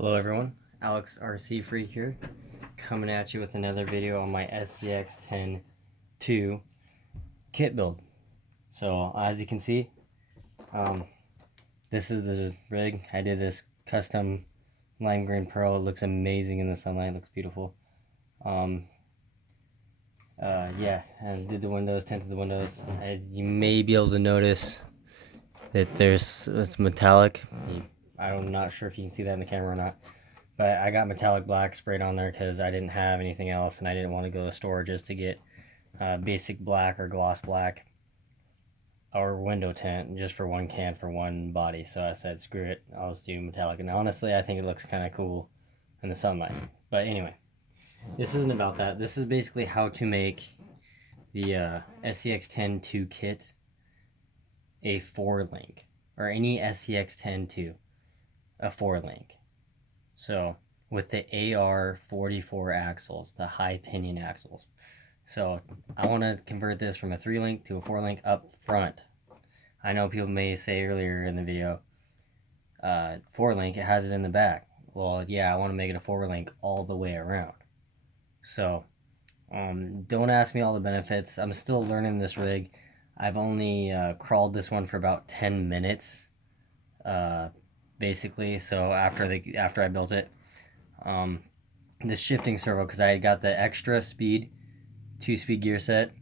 Hello everyone, Alex RC Freak here, coming at you with another video on my Scx10 2 kit build. So as you can see, this is the rig. I did this custom lime green pearl. It looks amazing in the sunlight, it looks beautiful. Yeah, I did the windows, tinted the windows. You may be able to notice that it's metallic. I'm not sure if you can see that in the camera or not. But I got metallic black sprayed on there because I didn't have anything else and I didn't want to go to the store just to get basic black or gloss black or window tint just for one can for one body. So I said, screw it, I'll just do metallic. And honestly, I think it looks kind of cool in the sunlight. But anyway, this isn't about that. This is basically how to make the Scx10 2 kit a 4-link, or any Scx10 2 a 4-link. So with the AR44 axles, the high pinion axles. So I want to convert this from a 3-link to a 4-link up front. I know people may say earlier in the video, 4-link, it has it in the back. Well, yeah, I want to make it a 4-link all the way around. So don't ask me all the benefits. I'm still learning this rig. I've only crawled this one for about 10 minutes. Basically, so after I built it, the shifting servo, because I got the extra speed 2-speed gear set,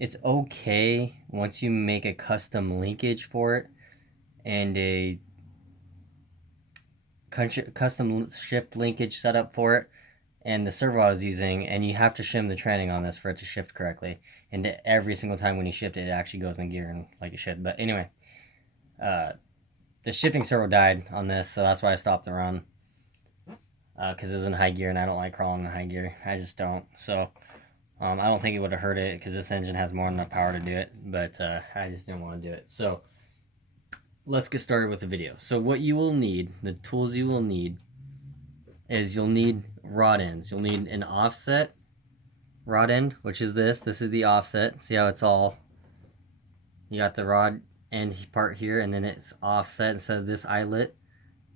it's okay once you make a custom linkage for it and a custom shift linkage setup for it, and the servo I was using, and you have to shim the tranning on this for it to shift correctly, and every single time when you shift it, it actually goes in gear and like it should. But anyway, the shifting servo died on this, so that's why I stopped the run. Because it's in high gear, and I don't like crawling in high gear. I just don't. So I don't think it would have hurt it, because this engine has more than enough power to do it. But I just didn't want to do it. So let's get started with the video. So what you will need, the tools you will need, is you'll need rod ends. You'll need an offset rod end, which is this. This is the offset. See how it's all, you got the rod end part here, and then it's offset. Instead of this eyelet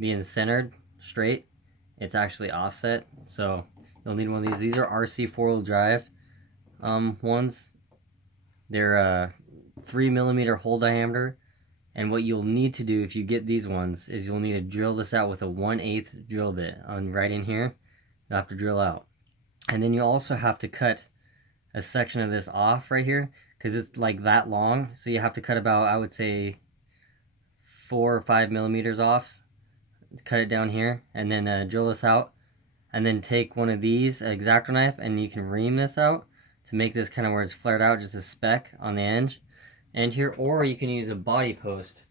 being centered straight, it's actually offset. So you'll need one of these. These are RC 4-wheel drive ones. They're 3mm hole diameter. And what you'll need to do if you get these ones is you'll need to drill this out with a 1/8 drill bit on right in here. You'll have to drill out. And then you also have to cut a section of this off right here, because it's like that long. So you have to cut about, I would say, 4 or 5mm off. Cut it down here, and then drill this out, and then take one of these X-Acto knife, and you can ream this out to make this kind of where it's flared out, just a speck on the end here. Or you can use a body post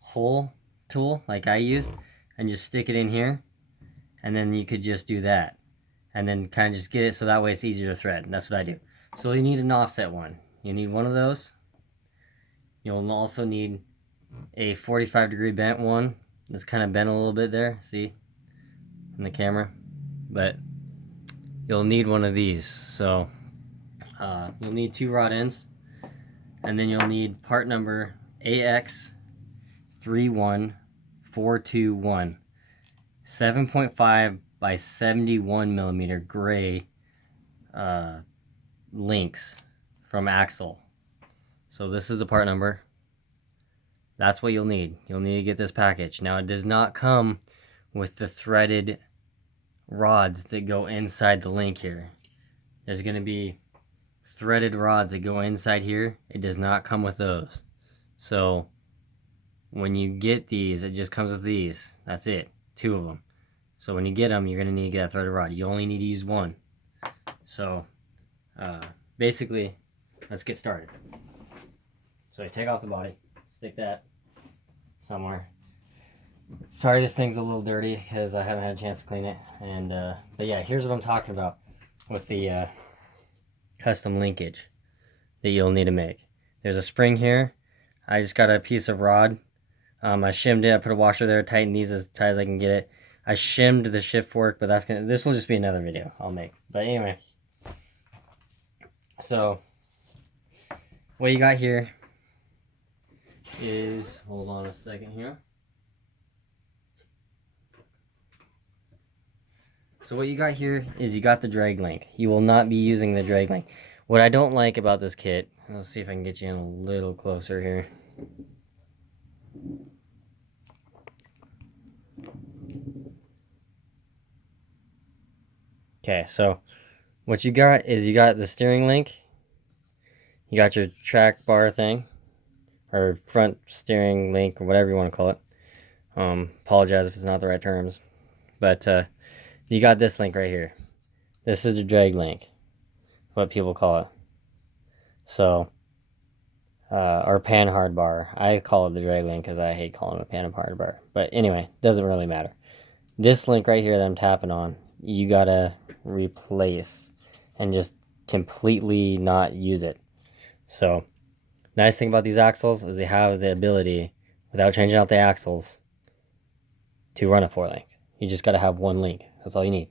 hole tool like I used, and just stick it in here, and then you could just do that, and then kind of just get it so that way it's easier to thread. And that's what I do. So you need an offset one. You need one of those. You'll also need a 45-degree bent one. It's kind of bent a little bit there, see, in the camera. But you'll need one of these. So you'll need 2 rod ends, and then you'll need part number AX31421, 7.5 by 71mm gray links from Axle. So this is the part number. That's what you'll need. You'll need to get this package. Now, it does not come with the threaded rods that go inside the link here. There's going to be threaded rods that go inside here. It does not come with those. So when you get these, it just comes with these. That's it. 2 of them. So when you get them, you're going to need to get a threaded rod. You only need to use one. So basically, let's get started. So you take off the body. Stick that somewhere. Sorry, this thing's a little dirty because I haven't had a chance to clean it. And but yeah, here's what I'm talking about with the custom linkage that you'll need to make. There's a spring here. I just got a piece of rod. I shimmed it. I put a washer there, tightened these as tight as I can get it. I shimmed the shift fork, but this will just be another video I'll make. But anyway, so what you got here is, hold on a second here. So what you got here is you got the drag link. You will not be using the drag link. What I don't like about this kit, let's see if I can get you in a little closer here. Okay, so what you got is you got the steering link. You got your track bar thing, or front steering link, or whatever you want to call it. Apologize if it's not the right terms. But you got this link right here. This is the drag link, what people call it. So, or pan hard bar. I call it the drag link because I hate calling it a pan hard bar. But anyway, doesn't really matter. This link right here that I'm tapping on, you gotta replace and just completely not use it. So, nice thing about these axles is they have the ability, without changing out the axles, to run a 4-link. You just gotta have one link. That's all you need.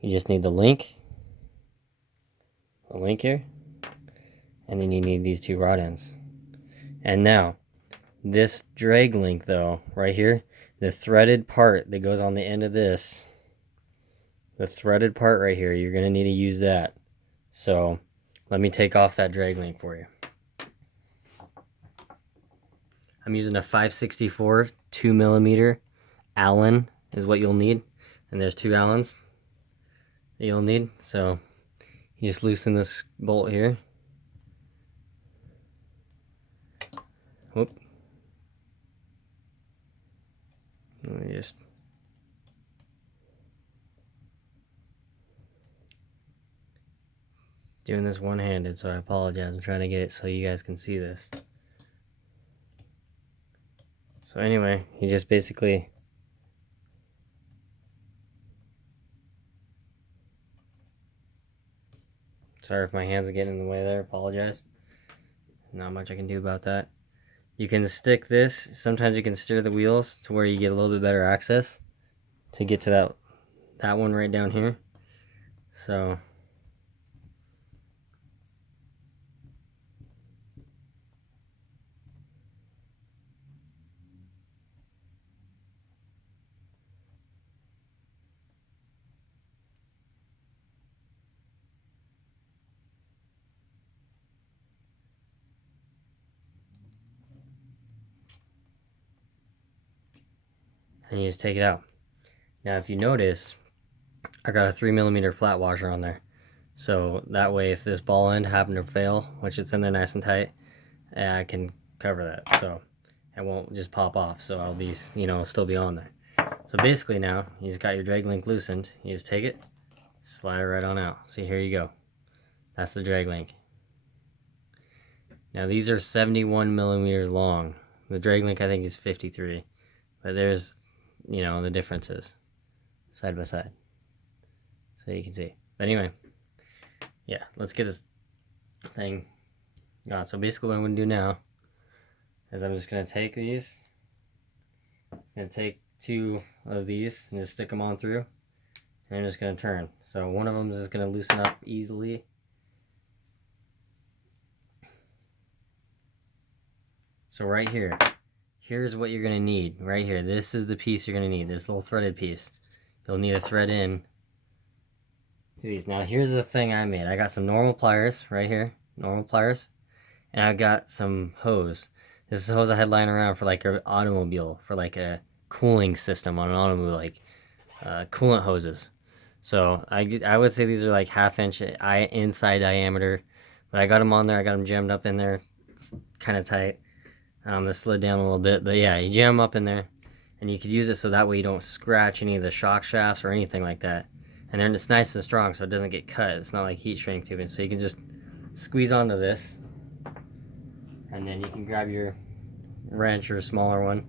You just need the link here, and then you need these 2 rod ends. And now, this drag link though, right here, the threaded part that goes on the end of this, the threaded part right here, you're gonna need to use that. So, let me take off that drag link for you. I'm using a 564 2mm Allen is what you'll need, and there's 2 Allens that you'll need. So you just loosen this bolt here. Whoop. Let me just doing this one-handed, so I apologize. I'm trying to get it so you guys can see this. So anyway, you just basically sorry if my hands are getting in the way there, apologize. Not much I can do about that. You can stick this, sometimes you can steer the wheels to where you get a little bit better access to get to that one right down here. So and you just take it out. Now if you notice, I got a 3mm flat washer on there. So that way if this ball end happened to fail, which it's in there nice and tight, I can cover that. So it won't just pop off. So I'll be, still be on there. So basically now, you just got your drag link loosened. You just take it, slide it right on out. See, here you go. That's the drag link. Now these are 71mm long. The drag link I think is 53. But there's, the differences side by side. So you can see. But anyway, yeah, let's get this thing on. So basically what I'm going to do now is I'm just going to take these. I'm going to take 2 of these and just stick them on through. And I'm just going to turn. So one of them is just going to loosen up easily. So right here, here's what you're going to need. Right here, this is the piece you're going to need. This little threaded piece. You'll need a thread in to these. Now here's the thing I made. I got some normal pliers right here. Normal pliers. And I've got some hose. This is the hose I had lying around for like an automobile. For like a cooling system on an automobile. Like coolant hoses. So I would say these are like 1/2 inch inside diameter. But I got them on there. I got them jammed up in there. It's kind of tight. It slid down a little bit. But yeah, you jam them up in there. And you could use it so that way you don't scratch any of the shock shafts or anything like that. And then it's nice and strong so it doesn't get cut. It's not like heat shrink tubing. So you can just squeeze onto this. And then you can grab your wrench or a smaller one.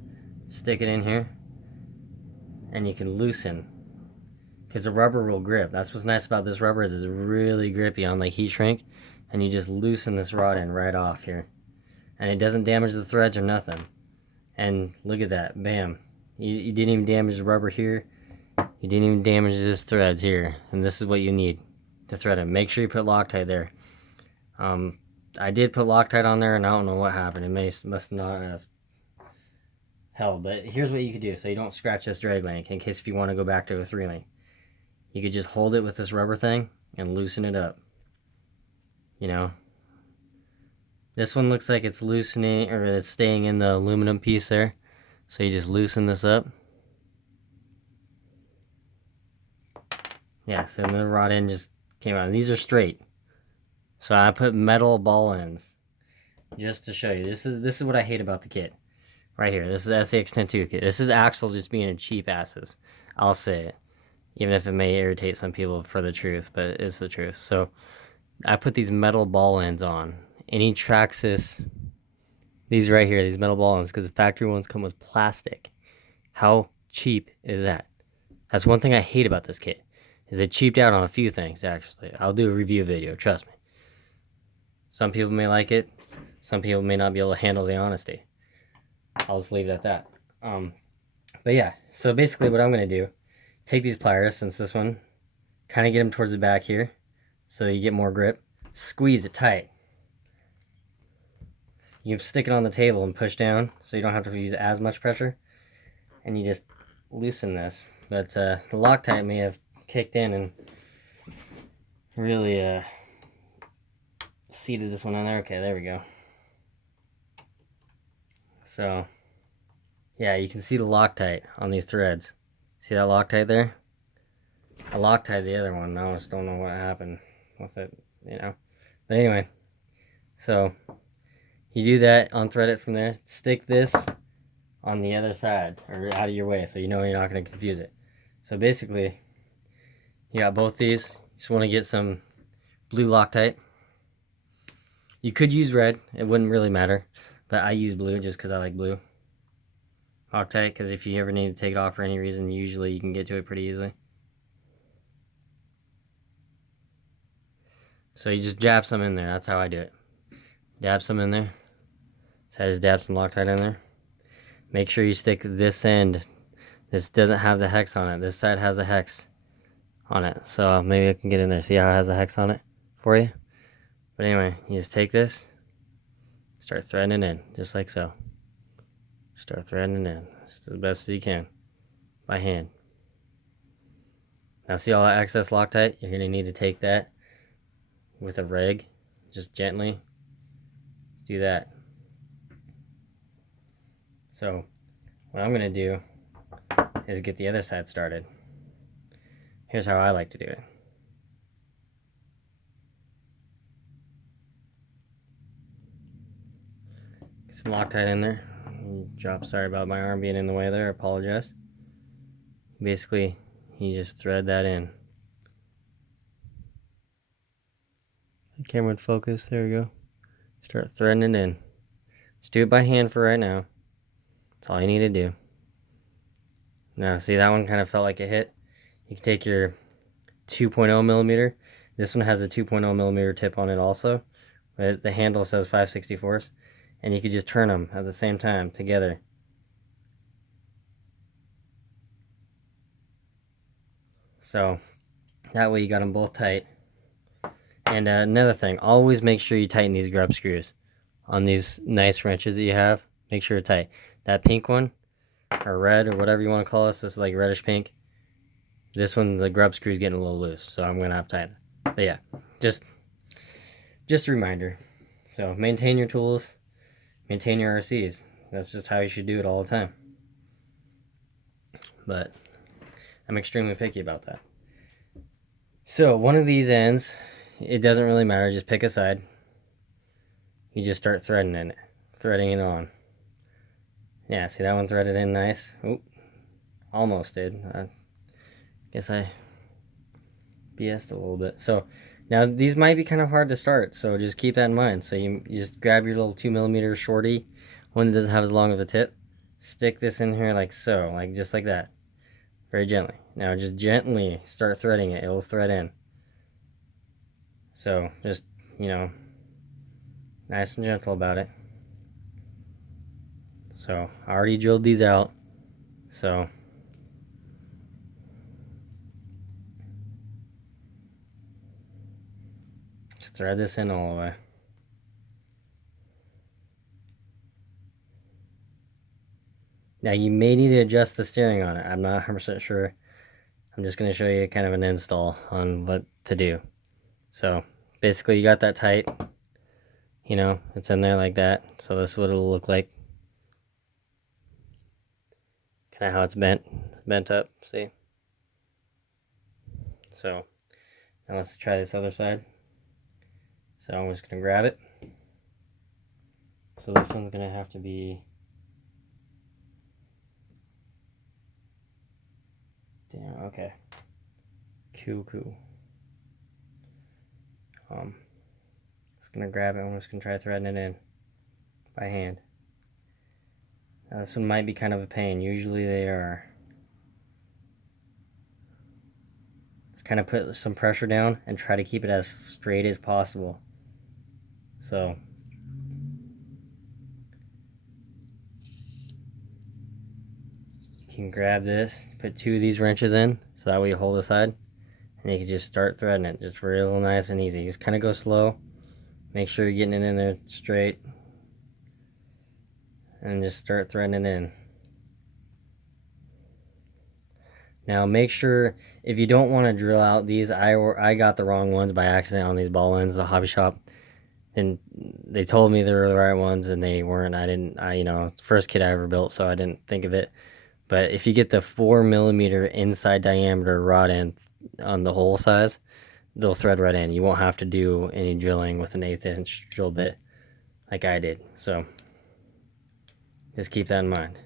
Stick it in here. And you can loosen. Because the rubber will grip. That's what's nice about this rubber is it's really grippy on like heat shrink. And you just loosen this rod end right off here. And it doesn't damage the threads or nothing. And look at that. Bam. You didn't even damage the rubber here. You didn't even damage this threads here. And this is what you need to thread it. Make sure you put Loctite there. I did put Loctite on there and I don't know what happened. It must not have held. But here's what you could do so you don't scratch this drag link in case if you want to go back to a 3-link. you could just hold it with this rubber thing and loosen it up. You know, this one looks like it's loosening, or it's staying in the aluminum piece there. So you just loosen this up. Yeah, so the rod end just came out. And these are straight. So I put metal ball ends just to show you. This is what I hate about the kit. Right here. This is the Scx10 kit. This is Axel just being a cheap asses. I'll say it. Even if it may irritate some people for the truth, but it's the truth. So I put these metal ball ends on. Any Traxxas, these right here, these metal ball ends, because the factory ones come with plastic. How cheap is that? That's one thing I hate about this kit, is they cheaped out on a few things, actually. I'll do a review video, trust me. Some people may like it. Some people may not be able to handle the honesty. I'll just leave it at that. But yeah, so basically what I'm going to do, take these pliers, since this one, kind of get them towards the back here, so you get more grip. Squeeze it tight. You can stick it on the table and push down, so you don't have to use as much pressure. And you just loosen this. But the Loctite may have kicked in and really seated this one on there. Okay, there we go. So, yeah, you can see the Loctite on these threads. See that Loctite there? I Loctite the other one. Now I just don't know what happened with it, you know. But anyway, so you do that, unthread it from there. Stick this on the other side, or out of your way, so you know you're not going to confuse it. So basically, you got both these. You just want to get some blue Loctite. You could use red. It wouldn't really matter. But I use blue just because I like blue Loctite, because if you ever need to take it off for any reason, usually you can get to it pretty easily. So you just dab some in there. That's how I do it. Dab some in there. So I just dab some Loctite in there. Make sure you stick this end. This doesn't have the hex on it. This side has a hex on it. So maybe I can get in there. See how it has a hex on it for you? But anyway, you just take this, start threading it in, just like so. Start threading it in as best as you can by hand. Now see all that excess Loctite? You're going to need to take that with a rag, just gently do that. So what I'm going to do is get the other side started. Here's how I like to do it. Get some Loctite in there. Drop, sorry about my arm being in the way there, I apologize. Basically, you just thread that in. The camera would focus, there we go. Start threading it in. Just do it by hand for right now. That's all you need to do. Now, see, that one kind of felt like a hit. You can take your 2.0 millimeter. This one has a 2.0 millimeter tip on it also. But the handle says 5/64. And you could just turn them at the same time together. So that way you got them both tight. And another thing, always make sure you tighten these grub screws on these nice wrenches that you have. Make sure they're tight. That pink one, or red, or whatever you want to call this is like reddish pink. This one, the grub screw's getting a little loose, so I'm gonna have to tighten it. But yeah, just a reminder. So maintain your tools, maintain your RCs. That's just how you should do it all the time. But I'm extremely picky about that. So one of these ends, it doesn't really matter, just pick a side. You just start threading in it, threading it on. Yeah, see that one threaded in nice. Oop, almost did. I guess I BS'd a little bit. So now these might be kind of hard to start, so just keep that in mind. So you just grab your little 2mm shorty, one that doesn't have as long of a tip. Stick this in here like so, like just like that. Very gently. Now just gently start threading it. It'll thread in. So just, you know, nice and gentle about it. So I already drilled these out. So just thread this in all the way. Now you may need to adjust the steering on it. I'm not 100% sure I'm just going to show you kind of an install on what to do. So basically you got that tight, you know, it's in there like that. So this is what it'll look like. Kind of how it's bent up, see? So now let's try this other side. So I'm just going to grab it. So this one's going to have to be, damn, okay. Cool. Just going to grab it. I'm just going to try threading it in by hand. Now this one might be kind of a pain. Usually they are. Let's kind of put some pressure down and try to keep it as straight as possible. So you can grab this, put 2 of these wrenches in, so that way you hold the side, and you can just start threading it, just real nice and easy. Just kind of go slow, make sure you're getting it in there straight, and just start threading it in. Now make sure, if you don't want to drill out these, I got the wrong ones by accident on these ball ends, the hobby shop, and they told me they were the right ones and they weren't. You know, first kit I ever built, so I didn't think of it. But if you get the 4mm inside diameter rod end on the hole size, they'll thread right in. You won't have to do any drilling with an 1/8 inch drill bit like I did. So just keep that in mind.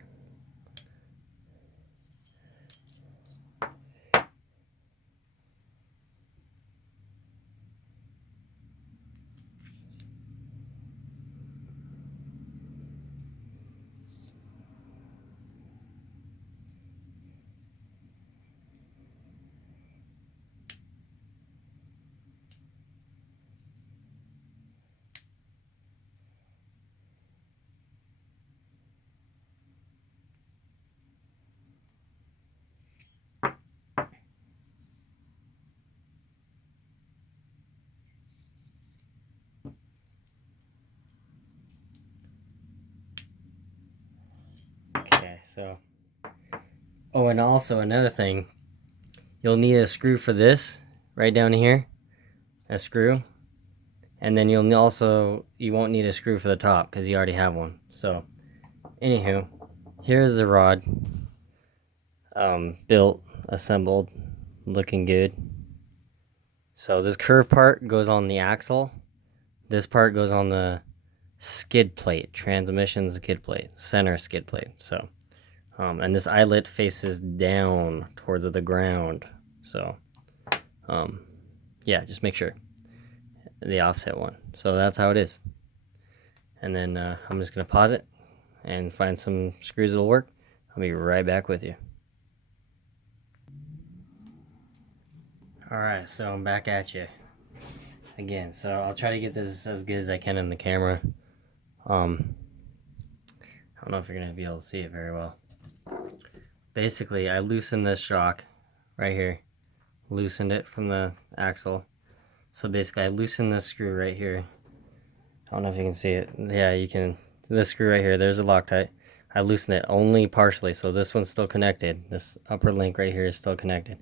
Okay, so, oh, and also another thing, you'll need a screw for this right down here, a screw, and then you won't need a screw for the top because you already have one. So anywho, here's the rod, built, assembled, looking good. So this curved part goes on the axle, this part goes on the skid plate, transmission skid plate, center skid plate. So and this eyelet faces down towards the ground. So yeah, just make sure the offset one. So that's how it is. And then I'm just gonna pause it and find some screws that'll work. I'll be right back with you. Alright, so I'm back at you again. So I'll try to get this as good as I can in the camera. I don't know if you're gonna be able to see it very well. Basically, I loosened this shock right here, loosened it from the axle. So basically I loosened this screw right here. I don't know if you can see it. Yeah, you can. This screw right here, there's a Loctite. I loosened it only partially, so this one's still connected. This upper link right here is still connected.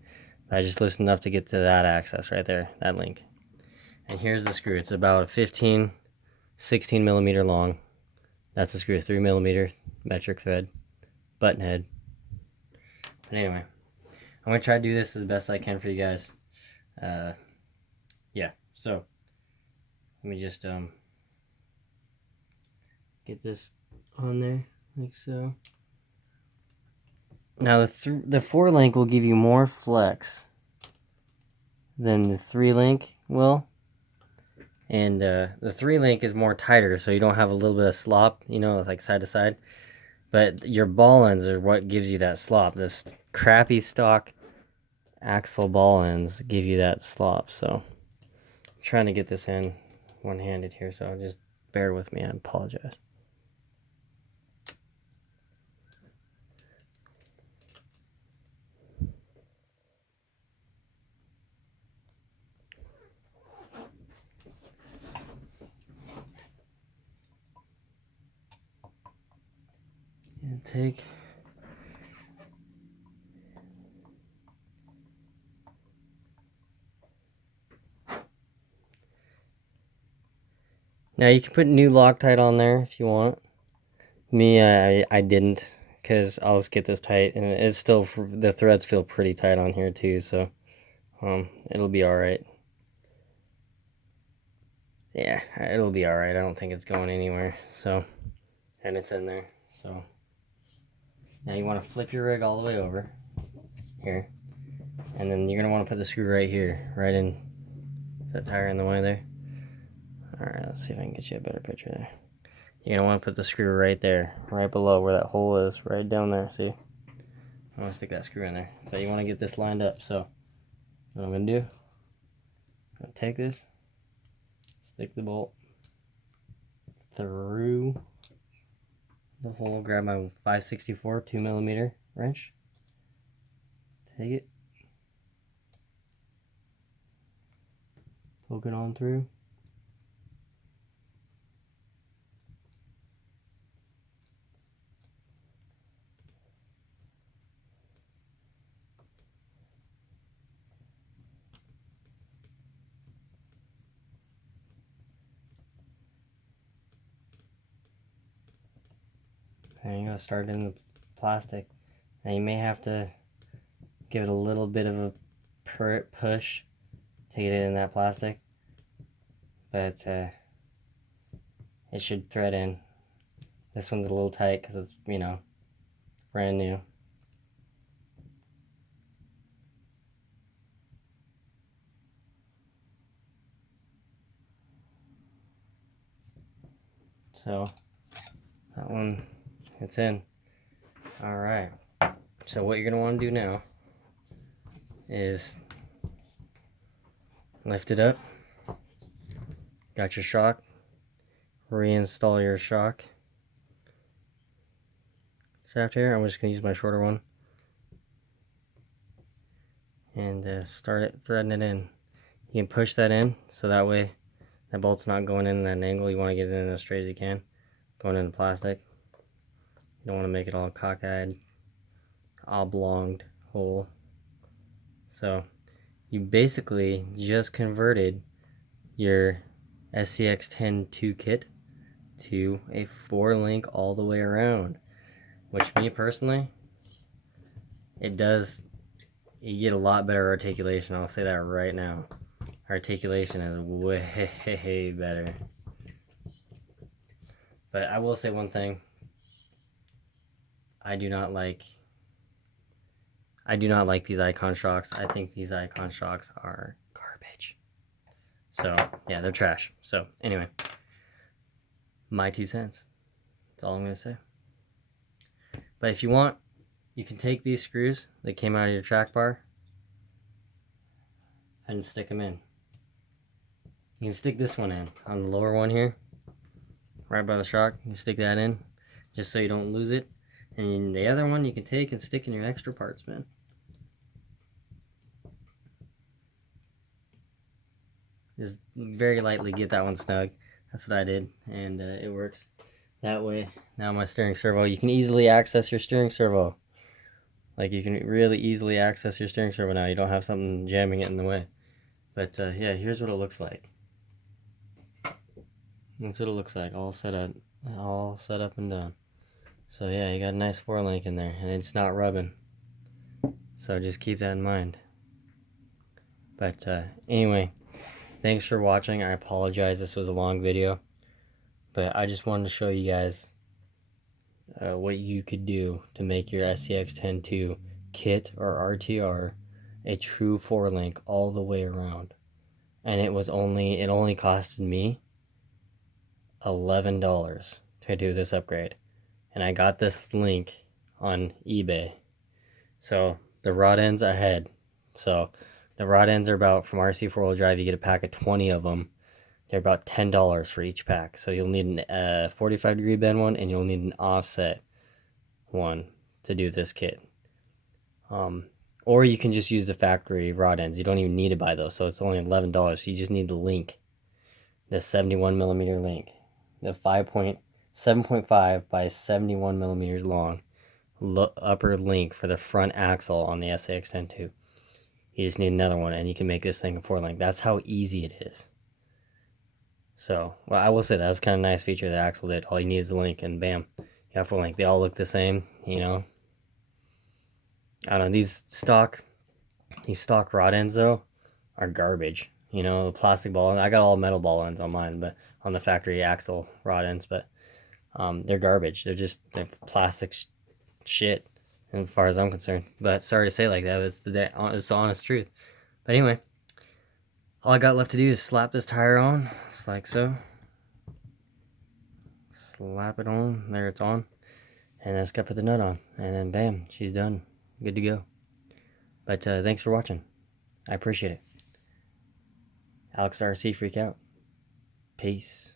I just loosened enough to get to that access right there, that link. And here's the screw. It's about 15, 16mm long. That's the screw, 3mm metric thread, button head. But anyway, I'm gonna try to do this as best I can for you guys. Yeah, so let me just get this on there like so. Now the 4-link will give you more flex than the 3-link will, and the 3-link is more tighter, so you don't have a little bit of slop, you know, like side to side. But your ball ends are what gives you that slop. This crappy stock axle ball ends give you that slop. So I'm trying to get this in one-handed here, so just bear with me. I apologize. And take Now you can put new Loctite on there if you want. Me, I didn't, because I'll just get this tight, and it's still, the threads feel pretty tight on here too, so it'll be alright. Yeah, it'll be alright. I don't think it's going anywhere, so, and it's in there, so. Now you want to flip your rig all the way over, here, and then you're going to want to put the screw right here, right in, is that tire in the way there? Alright, let's see if I can get you a better picture there. You're going to want to put the screw right there, right below where that hole is, right down there, see? I want to stick that screw in there, but you want to get this lined up, so what I'm going to do, I'm going to take this, stick the bolt through the hole, grab my 564 2mm wrench, take it, poke it on through, and you gotta start in the plastic. Now you may have to give it a little bit of a push to get it in that plastic, but it should thread in. This one's a little tight because it's, you know, brand new. So that one, it's in. All right. So what you're gonna want to do now is lift it up. Got your shock. Reinstall your shock. Shaft here. I'm just gonna use my shorter one and start it threading it in. You can push that in so that way that bolt's not going in at an angle. You want to get it in as straight as you can, going into plastic. You don't want to make it all cockeyed, oblonged hole. So you basically just converted your Scx10 2 kit to a 4-link all the way around, which me personally, it does, you get a lot better articulation. I'll say that right now. Articulation is way better. But I will say one thing. I do not like these icon shocks. I think these icon shocks are garbage. So yeah, they're trash. So anyway, my 2 cents. That's all I'm gonna say. But if you want, you can take these screws that came out of your track bar and stick them in. You can stick this one in on the lower one here, right by the shock. You stick that in just so you don't lose it. And the other one you can take and stick in your extra parts bin. Just very lightly get that one snug. That's what I did, and it works. That way, now my steering servo, you can easily access your steering servo. Like, you can really easily access your steering servo now. You don't have something jamming it in the way. But yeah, here's what it looks like. That's what it looks like, all set up and done. So yeah, you got a nice 4-link in there, and it's not rubbing. So just keep that in mind. But anyway, thanks for watching. I apologize, this was a long video. But I just wanted to show you guys what you could do to make your Scx10 kit or RTR a true 4-link all the way around. And it only costed me $11 to do this upgrade. And I got this link on eBay. So the rod ends I had. So the rod ends are about, from RC 4-wheel drive, you get a pack of 20 of them. They're about $10 for each pack. So you'll need a 45-degree bend one, and you'll need an offset one to do this kit. Or you can just use the factory rod ends. You don't even need to buy those. So it's only $11. So you just need the link, the 71mm link, the 7.5 by 71mm long upper link for the front axle on the Scx10 You just need another one, and you can make this thing a 4-link. That's how easy it is. So, well, I will say that's kind of a nice feature that Axle did. All you need is the link, and bam, you have full link. They all look the same, you know. I don't know, these stock rod ends though are garbage. You know, the plastic ball. I got all metal ball ends on mine, but on the factory axle rod ends, but they're garbage. They're plastic shit, as far as I'm concerned. But sorry to say like that. It's it's the honest truth. But anyway, all I got left to do is slap this tire on, just like so. Slap it on. There, it's on. And I just got to put the nut on, and then bam, she's done. Good to go. But thanks for watching. I appreciate it. Alex RC Freak out. Peace.